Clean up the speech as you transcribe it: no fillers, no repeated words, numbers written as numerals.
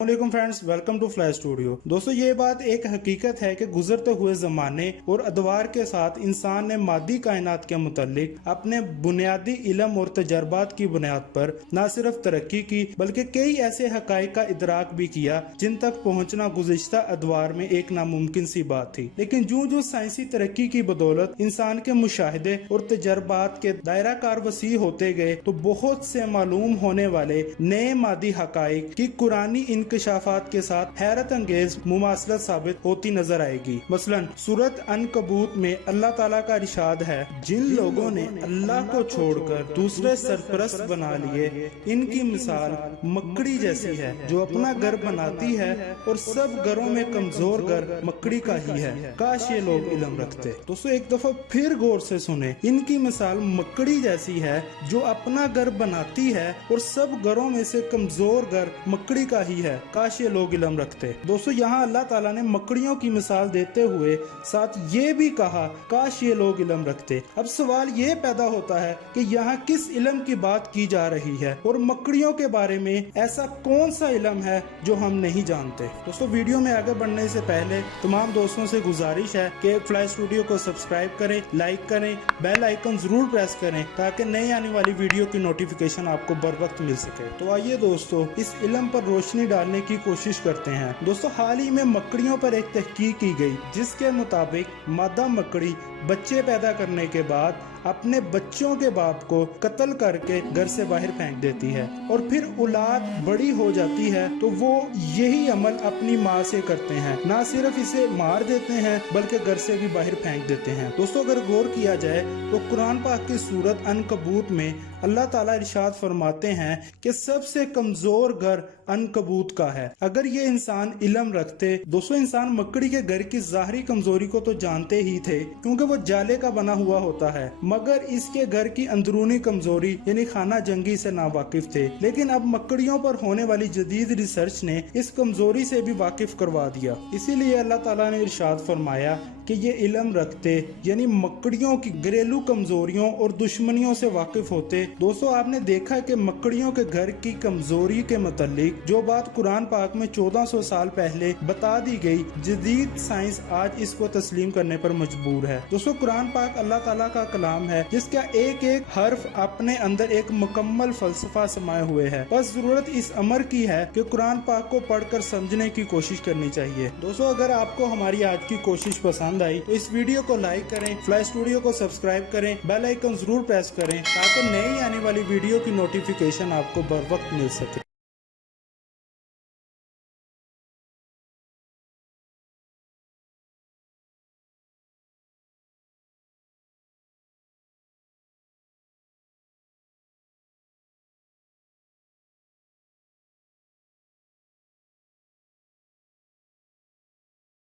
वालेकुम friends, welcome to fly studio. दोस्तों, ये बात एक हकीकत है कि गुजरते हुए जमाने और अदवार के साथ इंसान ने मादी कायनात के मुतालिक अपने बुनियादी इल्म और तजर्बात की बुनियाद पर न सिर्फ तरक्की की बल्कि कई ऐसे हकाइक का इदराक भी किया जिन तक पहुंचना गुज़िश्ता अदवार में एक नामुमकिन सी बात थी। लेकिन जूं जूं साइंसी तरक्की की बदौलत इंसान के मुशाहिदे और तजर्बात के दायरा कार वसी होते गए तो बहुत से मालूम होने वाले नए मादी हकाइक की कुरानी इंकशाफात के साथ हैरत अंगेज मुमासलत साबित होती नजर आएगी। मसलन सूरत अनकबूत में अल्लाह ताला का इरशाद है, जिन लोगों ने अल्लाह को छोड़कर दूसरे सरपरस्त बना लिए, इनकी मिसाल मकड़ी जैसी है जो अपना घर बनाती है और सब घरों में कमजोर घर मकड़ी का ही है। काश ये लोग इल्म रखते। दोस्तों, एक दफा फिर गौर से सुने, इनकी मिसाल मकड़ी जैसी है जो अपना घर बनाती है और सब घरों में से कमजोर घर मकड़ी का ही है। काश ये लोग इल्म रखते। दोस्तों, यहाँ अल्लाह ताला ने मकड़ियों की मिसाल देते हुए साथ ये भी कहा, काश ये लोग इल्म रखते। अब सवाल ये पैदा होता है कि यहाँ किस इल्म की बात की जा रही है और मकड़ियों के बारे में ऐसा कौन सा इल्म है जो हम नहीं जानते। दोस्तों, वीडियो में आगे बढ़ने से पहले तमाम दोस्तों से गुजारिश है कि फ्लाई स्टूडियो को सब्सक्राइब करें, लाइक करें, बेल आइकन जरूर प्रेस करें ताकि नई आने वाली वीडियो की नोटिफिकेशन आपको बर वक्त मिल सके। तो आइए दोस्तों, इस इल्म पर रोशनी डालने की कोशिश करते हैं। दोस्तों, हाल ही में मकड़ियों पर एक तहकीक की गई जिसके मुताबिक मादा मकड़ी बच्चे पैदा करने के बाद अपने बच्चों के बाप को कत्ल करके घर से बाहर फेंक देती है और फिर औलाद बड़ी हो जाती है तो वो यही अमल अपनी माँ से करते हैं। ना सिर्फ इसे मार देते हैं बल्कि घर से भी बाहर फेंक देते हैं। दोस्तों, अगर गौर किया जाए तो कुरान पाक की सूरत अनकबूत में अल्लाह ताला इरशाद फरमाते हैं कि सबसे कमजोर घर अनकबूत का है। अगर ये इंसान इल्म रखते, दोस्तों, इंसान मकड़ी के घर की ज़ाहरी कमजोरी को तो जानते ही थे क्योंकि वो जाले का बना हुआ होता है, मगर इसके घर की अंदरूनी कमजोरी यानी खाना जंगी से नावाकिफ थे। लेकिन अब मकड़ियों पर होने वाली जदीद रिसर्च ने इस कमजोरी से भी वाकिफ करवा दिया। इसीलिए अल्लाह ताला ने इरशाद फरमाया कि ये इल्म रखते यानी मकड़ियों की घरेलू कमजोरियों और दुश्मनियों से वाकिफ होते। दोस्तों, आपने देखा कि मकड़ियों के घर की कमजोरी के मुतालिक जो बात कुरान पाक में 1400 साल पहले बता दी गई, जदीद साइंस आज इसको तस्लीम करने पर मजबूर है। दोस्तों, कुरान पाक अल्लाह ताला का कलाम है जिसका एक एक हर्फ अपने अंदर एक मुकम्मल फलसफा समाये हुए है। बस जरूरत इस अमर की है कि कुरान पाक को पढ़कर समझने की कोशिश करनी चाहिए। दोस्तों, अगर आपको हमारी आज की कोशिश पसंद आई तो इस वीडियो को लाइक करें, फ्लाई स्टूडियो को सब्सक्राइब करें, बेल आइकन जरूर प्रेस करें ताकि नई आने वाली वीडियो की नोटिफिकेशन आपको बर वक्त मिल सके।